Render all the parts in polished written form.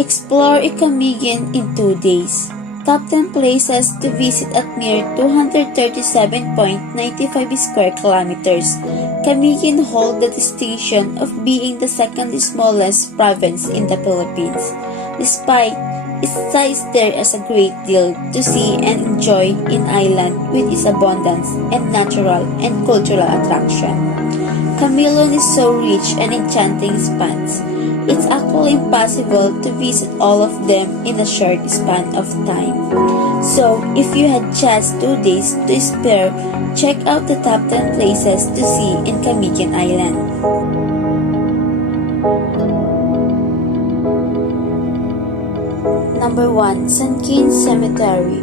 Explore Icamiguin in 2 days. Top 10 places to visit at mere 237.95 square kilometers. Camiguin holds the distinction of being the second smallest province in the Philippines. Despite its size, there is a great deal to see and enjoy in island with its abundance and natural and cultural attraction. Camilon is so rich and enchanting spots. It's actually impossible to visit all of them in a short span of time. So, if you had just 2 days to spare, check out the top 10 places to see in Camiguin Island. Number 1. Sanquin Cemetery.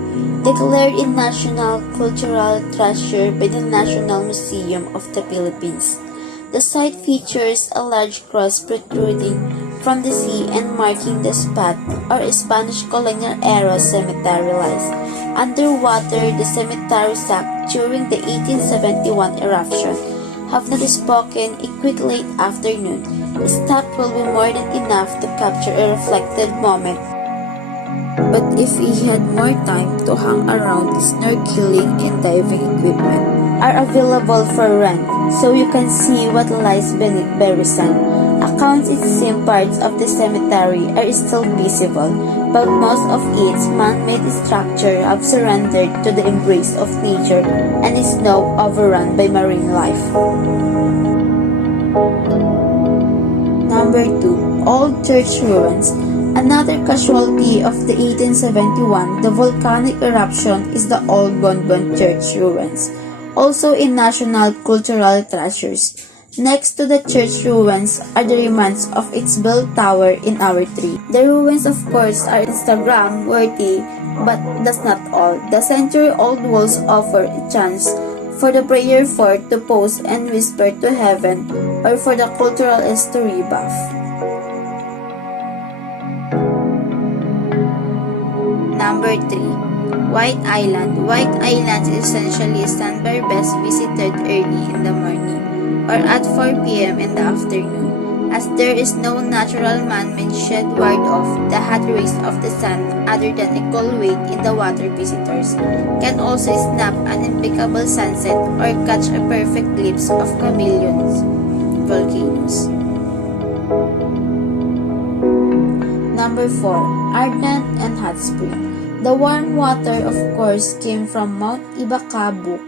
Declared a National Cultural Treasure by the National Museum of the Philippines. The site features a large cross protruding from the sea and marking the spot or Spanish colonial era cemetery lies. Underwater, the cemetery sacked during the 1871 eruption have not spoken a quick late afternoon. The stop will be more than enough to capture a reflected moment. But if we had more time to hang around, snorkeling and diving equipment are available for rent, so you can see what lies beneath very sand. Accounts in some parts of the cemetery are still visible, but most of its man-made structure have surrendered to the embrace of nature and is now overrun by marine life. Number 2. Old Church Ruins. Another casualty of the 1871, the volcanic eruption, is the old Bonbon Church ruins, also in National Cultural Treasures. Next to the church ruins are the remains of its bell tower in our tree. The ruins, of course, are Instagram-worthy, but that's not all. The century-old walls offer a chance for the prayer fort to pause and whisper to heaven, or for the cultural history buff. Number 3. White Island. White Island is essentially a sandbar best visited early in the morning or at 4 p.m. in the afternoon, as there is no natural man-made shed ward off the hot rays of the sun other than a cool wait in the water. Visitors can also snap an impeccable sunset or catch a perfect glimpse of chameleons volcanoes. Number 4. Ardent and Hot Spring. The warm water, of course, came from Mount Ibacabuk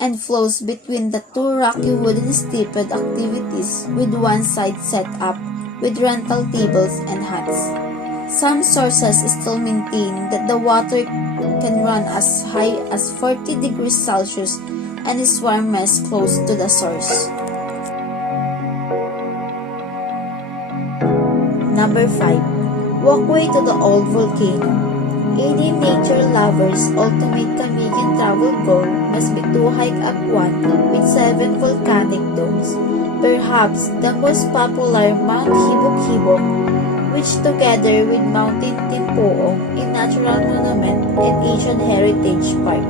and flows between the two rocky wooden steeped activities, with one side set up with rental tables and huts. Some sources still maintain that the water can run as high as 40 degrees Celsius and is warmest close to the source. Number 5. Walkway to the Old Volcano. Aiding nature lovers' ultimate Camiguin travel goal must be to hike up one with 7 volcanic domes. Perhaps the most popular Mount Hibok-Hibok, which together with Mountain Timpoong, a natural monument and Asian heritage park.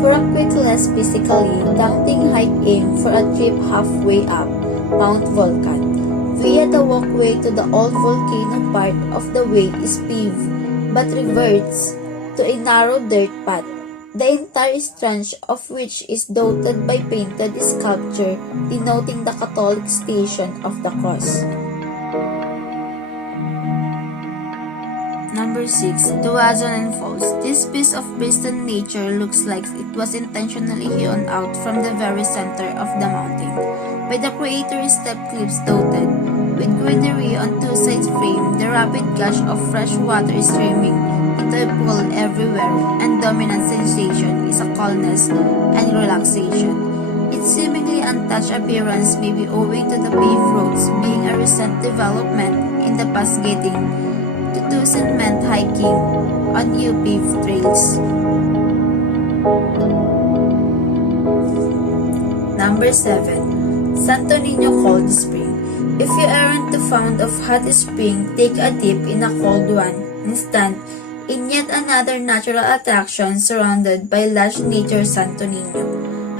For a quick, less physically daunting hike, aim for a trip halfway up Mount Volcan. Via the walkway to the old volcano, part of the way is paved but reverts to a narrow dirt path, the entire stretch of which is dotted by painted sculpture denoting the Catholic Station of the Cross. Number 6. Tuwasan Falls. This piece of pristine nature looks like it was intentionally hewn out from the very center of the mountain, by the creator's step cliffs dotted with greenery on two sides frame. The rapid gush of fresh water is streaming into a pool everywhere, and dominant sensation is a coolness and relaxation. Its seemingly untouched appearance may be owing to the paved roads being a recent development in the past, getting to Tucson meant hiking on new paved trails. Number 7. Santo Niño Cold Spring. If you aren't fond of hot spring, take a dip in a cold one instant in yet another natural attraction surrounded by lush nature. Santo Niño.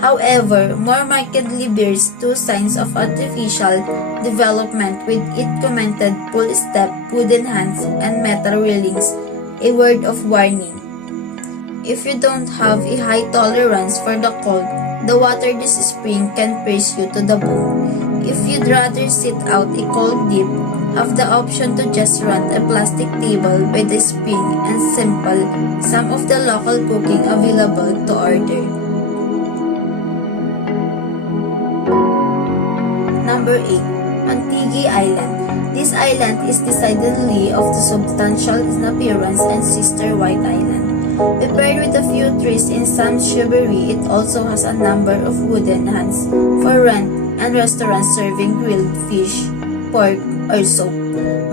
However, more markedly bears two signs of artificial development with it commented pull step, wooden hands, and metal railings, a word of warning. If you don't have a high tolerance for the cold, the water this spring can pierce you to the bone. If you'd rather sit out a cold dip, have the option to just rent a plastic table by the spring and simple some of the local cooking available to order. Number 8. Antigua Island. This island is decidedly of the substantial in appearance and sister White Island. Prepared with a few trees in some shrubbery, it also has a number of wooden hands for rent and restaurants serving grilled fish, pork, or soup.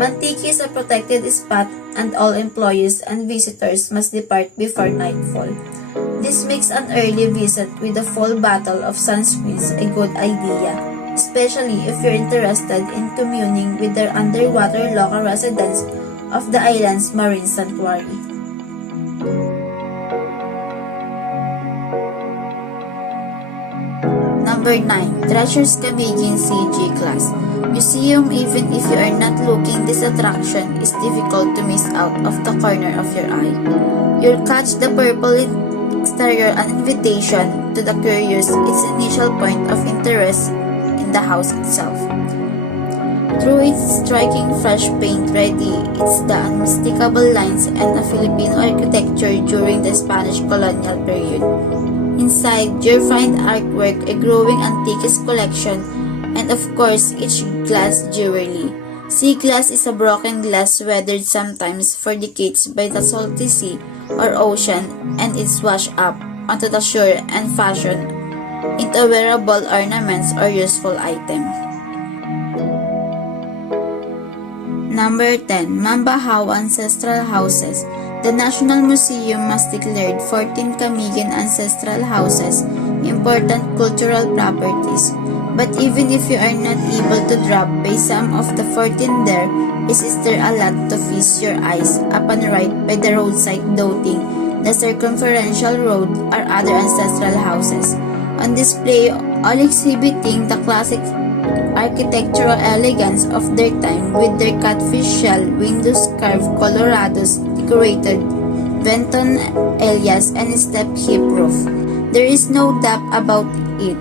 Mantique is a protected spot and all employees and visitors must depart before nightfall. This makes an early visit with a full bottle of sunscreens a good idea, especially if you're interested in communing with the underwater local residents of the island's marine sanctuary. Number 9. Treasures Camiguin CG Class. Museum. Even if you are not looking, this attraction is difficult to miss out of the corner of your eye. You'll catch the purple exterior an invitation to the curious, its initial point of interest in the house itself. Through its striking fresh paint ready, it's the unmistakable lines and a Filipino architecture during the Spanish colonial period. Inside, you'll find artwork, a growing antiques collection, and of course, each glass jewelry. Sea glass is a broken glass weathered sometimes for decades by the salty sea or ocean, and it's washed up onto the shore and fashioned into wearable ornaments or useful item. Number 10. Mambahaw Ancestral Houses. The National Museum has declared 14 Camiguin ancestral houses important cultural properties. But even if you are not able to drop by some of the 14 there, is there a lot to feast your eyes upon right by the roadside doting the circumferential road or other ancestral houses. On display, all exhibiting the classic architectural elegance of their time with their catfish shell, windows carved colorados, decorated Venton Elias, and step hip roof. There is no doubt about it.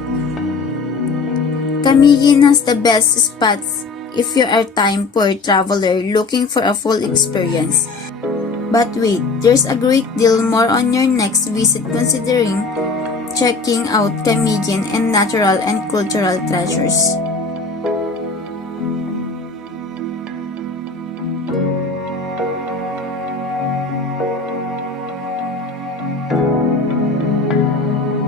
Camiguin has the best spots if you are time-poor traveler looking for a full experience. But wait, there's a great deal more on your next visit considering checking out Camiguin and natural and cultural treasures.